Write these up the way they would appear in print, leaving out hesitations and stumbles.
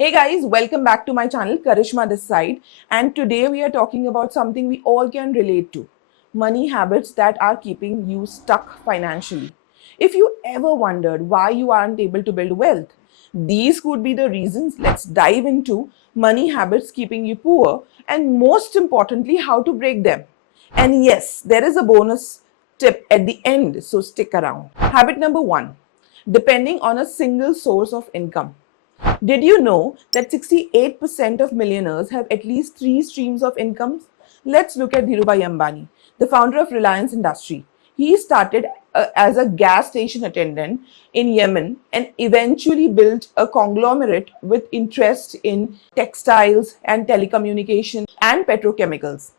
Hey guys, welcome back to my channel, Karishma this side. And today we are talking about something we all can relate to, money habits that are keeping you stuck financially. If you ever wondered why you aren't able to build wealth, these could be the reasons. Let's dive into money habits keeping you poor and most importantly, how to break them. And yes, there is a bonus tip at the end, so stick around. Habit number one, depending on a single source of income. Did you know that 68% of millionaires have at least three streams of incomes? Let's look at Dhirubhai Ambani, the founder of Reliance Industry. He started as a gas station attendant in Yemen and eventually built a conglomerate with interest in textiles and telecommunication and petrochemicals.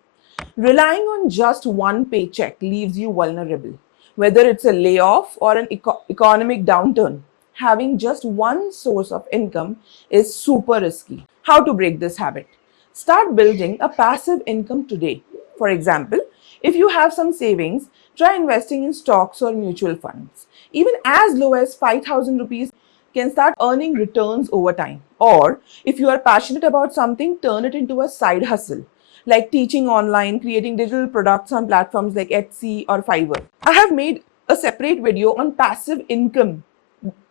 Relying on just one paycheck leaves you vulnerable. Whether it's a layoff or an economic downturn, having just one source of income is super risky. How to break this habit? Start building a passive income today. For example, if you have some savings, try investing in stocks or mutual funds. Even as low as 5,000 rupees can start earning returns over time. Or if you are passionate about something, turn it into a side hustle like teaching online, creating digital products on platforms like Etsy or Fiverr. I have made a separate video on passive income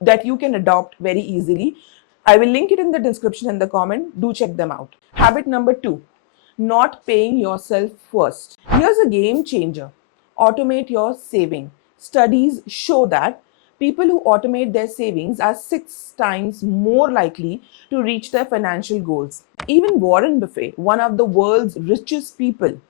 that you can adopt very easily. I will link it in the description and the comment. Do check them out. Habit number two, not paying yourself first. Here's a game changer. Automate your saving. Studies show that people who automate their savings are 6 times more likely to reach their financial goals. Even Warren Buffett, one of the world's richest people,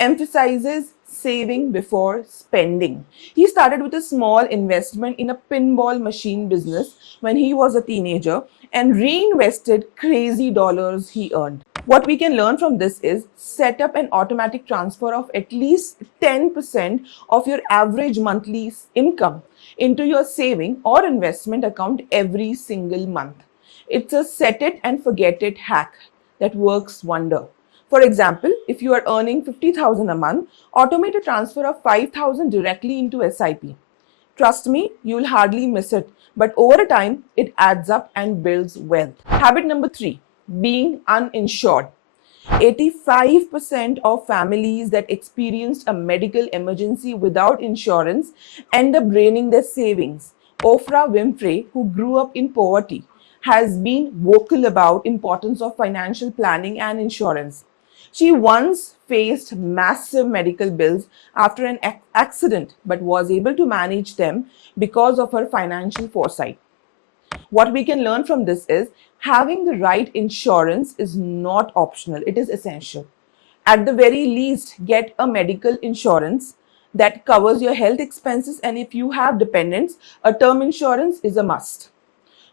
emphasizes saving before spending. He started with a small investment in a pinball machine business when he was a teenager and reinvested crazy dollars he earned. What we can learn from this is set up an automatic transfer of at least 10% of your average monthly income into your saving or investment account every single month. It's a set it and forget it hack that works wonder. For example, if you are earning 50,000 a month, automate a transfer of 5,000 directly into SIP. Trust me, you will hardly miss it, but over time, it adds up and builds wealth. Habit number three, being uninsured. 85% of families that experienced a medical emergency without insurance end up draining their savings. Oprah Winfrey, who grew up in poverty, has been vocal about importance of financial planning and insurance. She once faced massive medical bills after an accident but was able to manage them because of her financial foresight. What we can learn from this is having the right insurance is not optional, it is essential. At the very least, get a medical insurance that covers your health expenses, and if you have dependents, a term insurance is a must.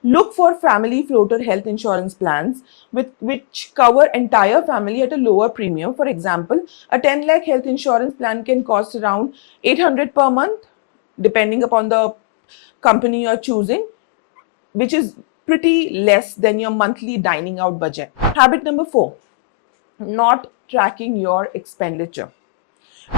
Look for family floater health insurance plans which cover entire family at a lower premium. For example, a 10 lakh health insurance plan can cost around 800 per month, depending upon the company you're choosing, which is pretty less than your monthly dining out budget. Habit number four, not tracking your expenditure.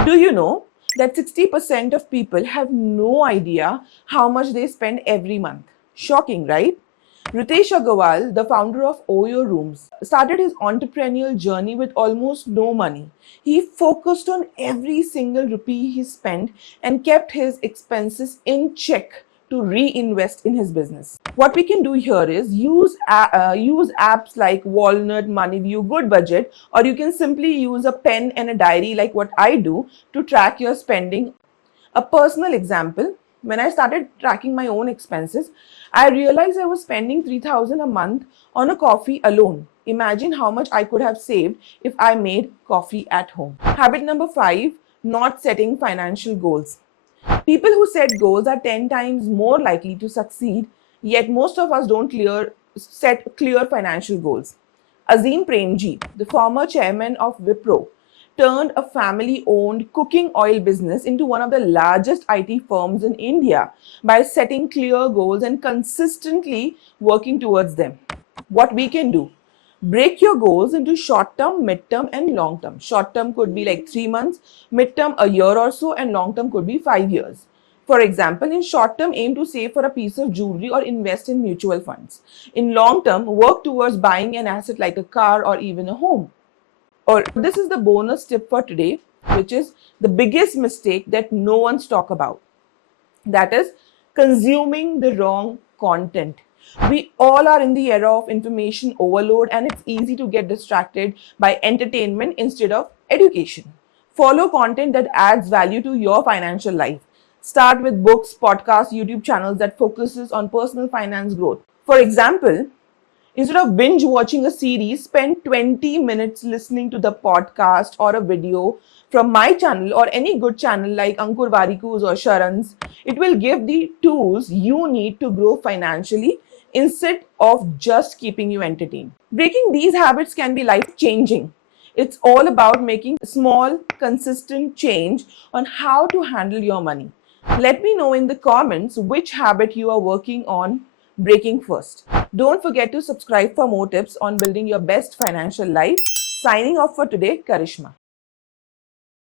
Do you know that 60% of people have no idea how much they spend every month? Shocking, right? Ritesh Agarwal, the founder of Oyo Rooms, started his entrepreneurial journey with almost no money. He focused on every single rupee he spent and kept his expenses in check to reinvest in his business. What we can do here is use apps like Walnut, Moneyview, Good Budget, or you can simply use a pen and a diary like what I do to track your spending. A personal example, when I started tracking my own expenses, I realized I was spending 3,000 a month on a coffee alone. Imagine how much I could have saved if I made coffee at home. Habit number five, not setting financial goals. People who set goals are 10 times more likely to succeed, yet most of us don't set clear financial goals. Azim Premji, the former chairman of Wipro, turned a family-owned cooking oil business into one of the largest IT firms in India by setting clear goals and consistently working towards them. What we can do? Break your goals into short term, mid term, and long term. Short term could be like 3 months, mid term, a year or so, and long term could be 5 years. For example, in short term, aim to save for a piece of jewelry or invest in mutual funds. In long term, work towards buying an asset like a car or even a home. Or this is the bonus tip for today, which is the biggest mistake that no one's talk about. That is consuming the wrong content. We all are in the era of information overload, and it's easy to get distracted by entertainment instead of education. Follow content that adds value to your financial life. Start with books, podcasts, YouTube channels that focuses on personal finance growth. For example, instead of binge watching a series, spend 20 minutes listening to the podcast or a video from my channel or any good channel like Ankur Variku's or Sharan's. It will give the tools you need to grow financially instead of just keeping you entertained. Breaking these habits can be life changing. It's all about making small, consistent change on how to handle your money. Let me know in the comments which habit you are working on breaking first. Don't forget to subscribe for more tips on building your best financial life. Signing off for today, Karishma.